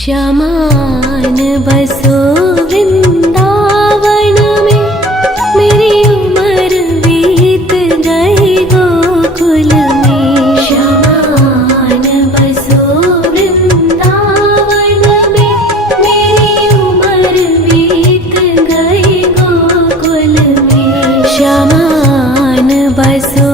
श्यामान बसो वृंदावन में, मेरी उम्र बीत गई गोकुल में। श्यामान बसो वृंदावन में, मेरी उम्र बीत गई गोकुल में। श्यामान बसो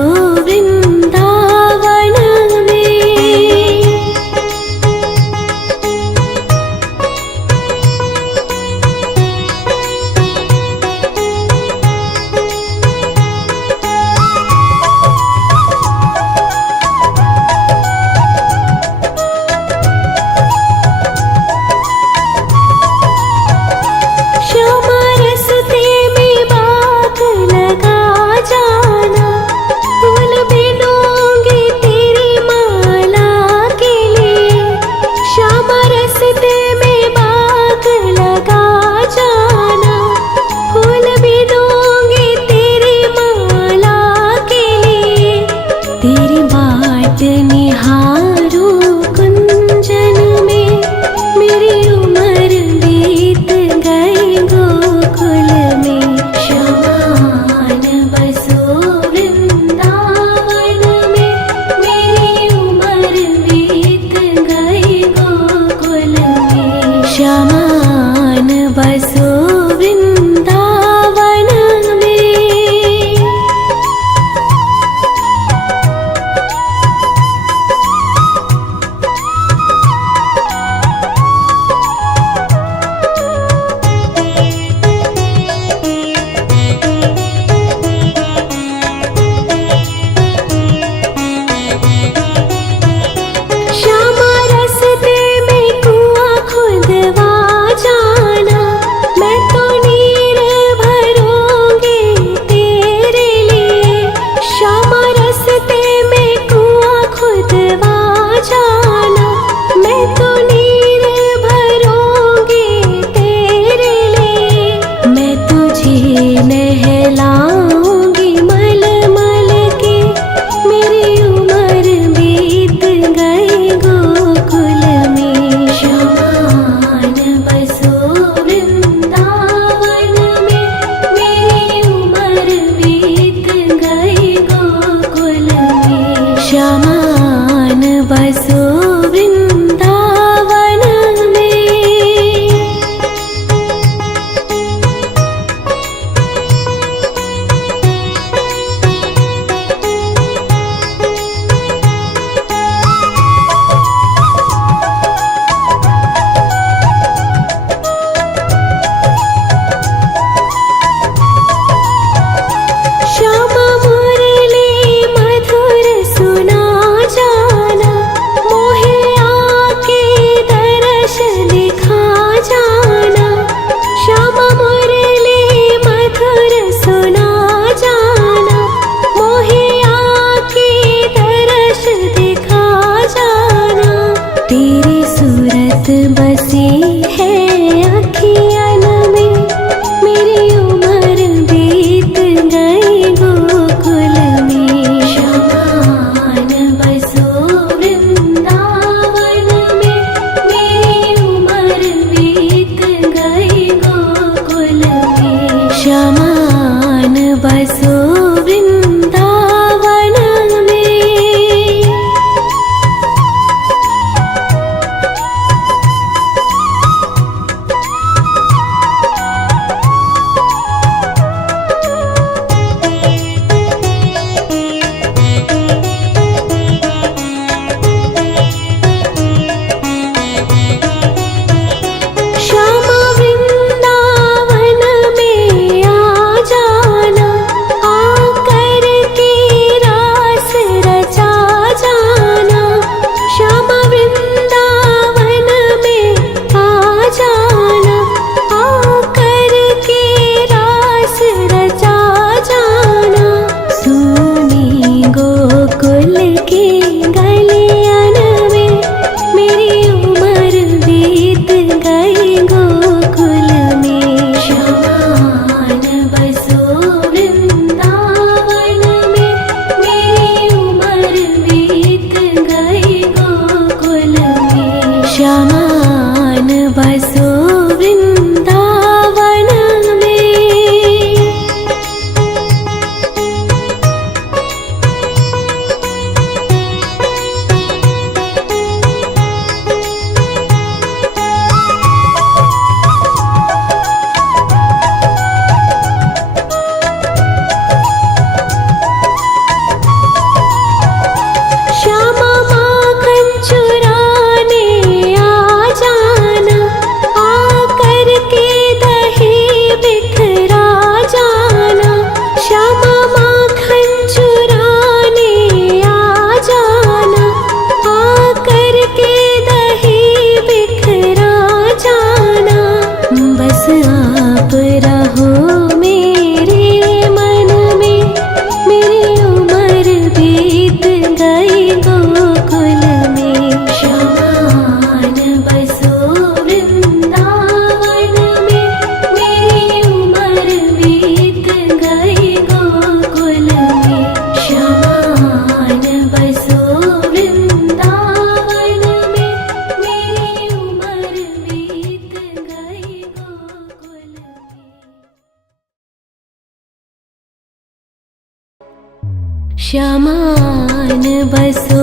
श्यामान बसो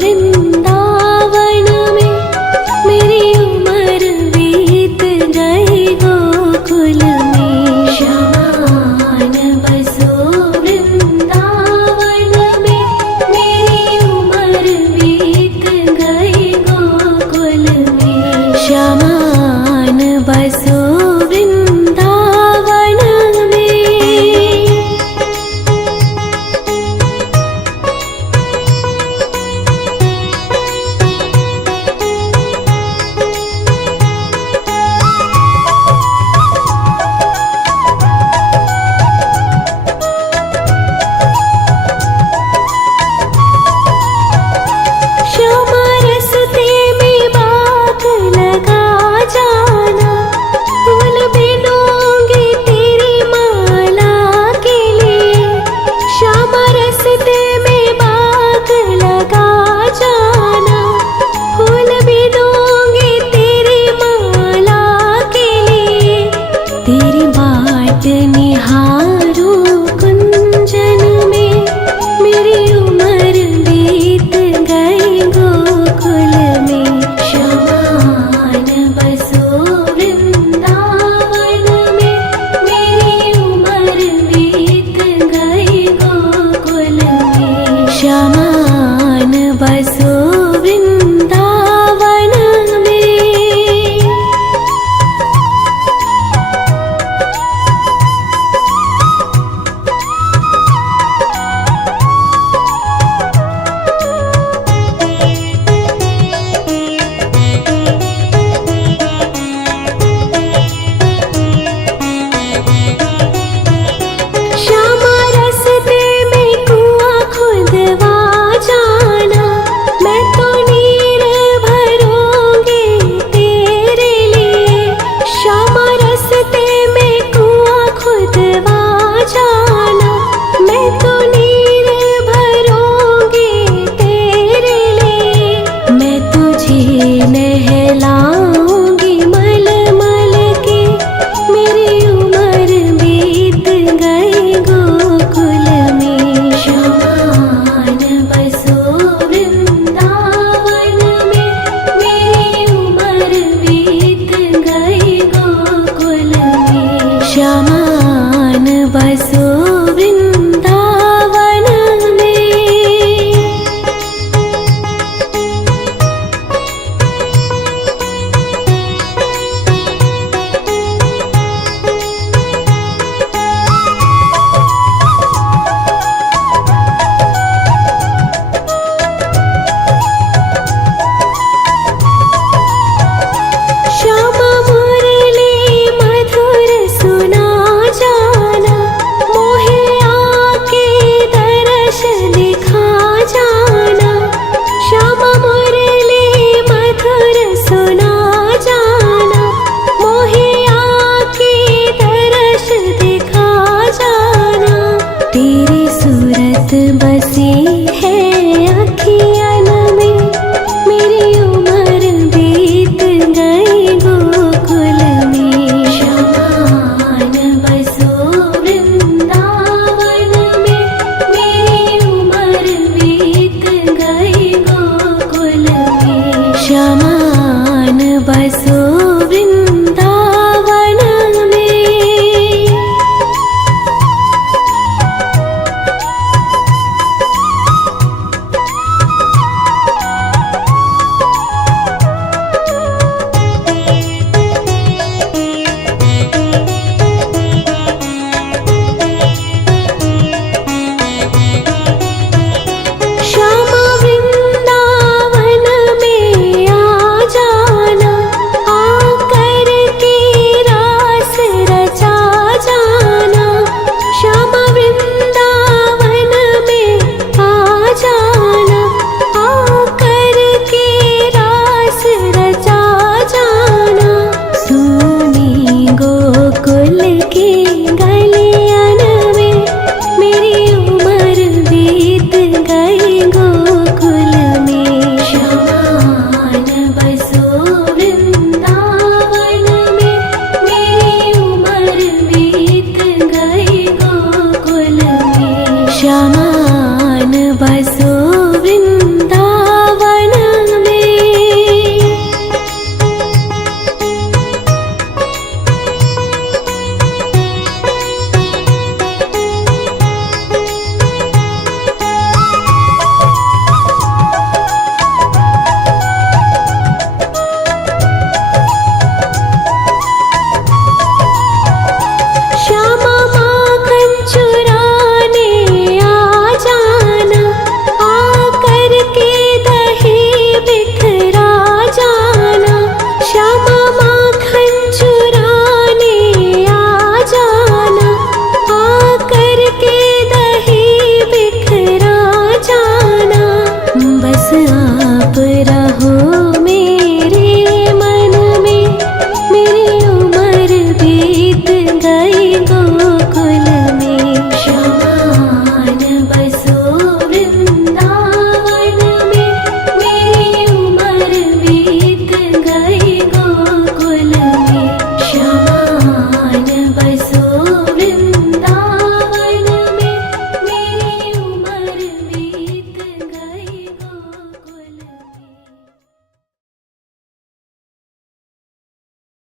वृंदावन में, मेरी उम्र बीत गई गोकुल में। श्यामान बसो वृंदावन में, मेरी उम्र बीत गई गोकुल में। श्यामान बसो वृंदावन में। श्यामा रस्ते में बाग लगा जाना, फूल बिनूंगी तेरी माला के लिए। श्यामा रस्ते में बाग लगा जाना, फूल बिनूंगी तेरी माला के लिए। तेरी बाट निहारूं कुंजन में, मेरी उम्र बीत गई गोकुल में। श्यामान बसो वृंदावन में, मेरी उम्र बीत गई गोकुल में। श्यामान बसो वृंदावन में। श्यामा रस्ते में कुआं खुदवा जाना, मैं तो नीर भरूंगी तेरे लिए। श्यामा रस्ते में कुआं खुदवा जाना, मैं तो नीर भरूंगी तेरे लिए। मैं तुझे नहलाऊंगी मल मल के, मेरी उम्र बीत गई गोकुल में। श्यामान बसो वृंदावन में, मेरी उम्र बीत गई गोकुल में। श्यामान बसो वृंदावन में। श्यामा मुरली मधुर सुना जाना, मोहे आके दर्श दिखा जाना। श्यामा मुरली मधुर सुना जाना, मोहे आके दर्श दिखा जाना। तेरी सूरत बसी है अखियन में, मेरी उम्र बीत गई गोकुल में। श्यामान बसो वृंदावन में, मेरी उम्र बीत गई गोकुल में। श्यामान बसो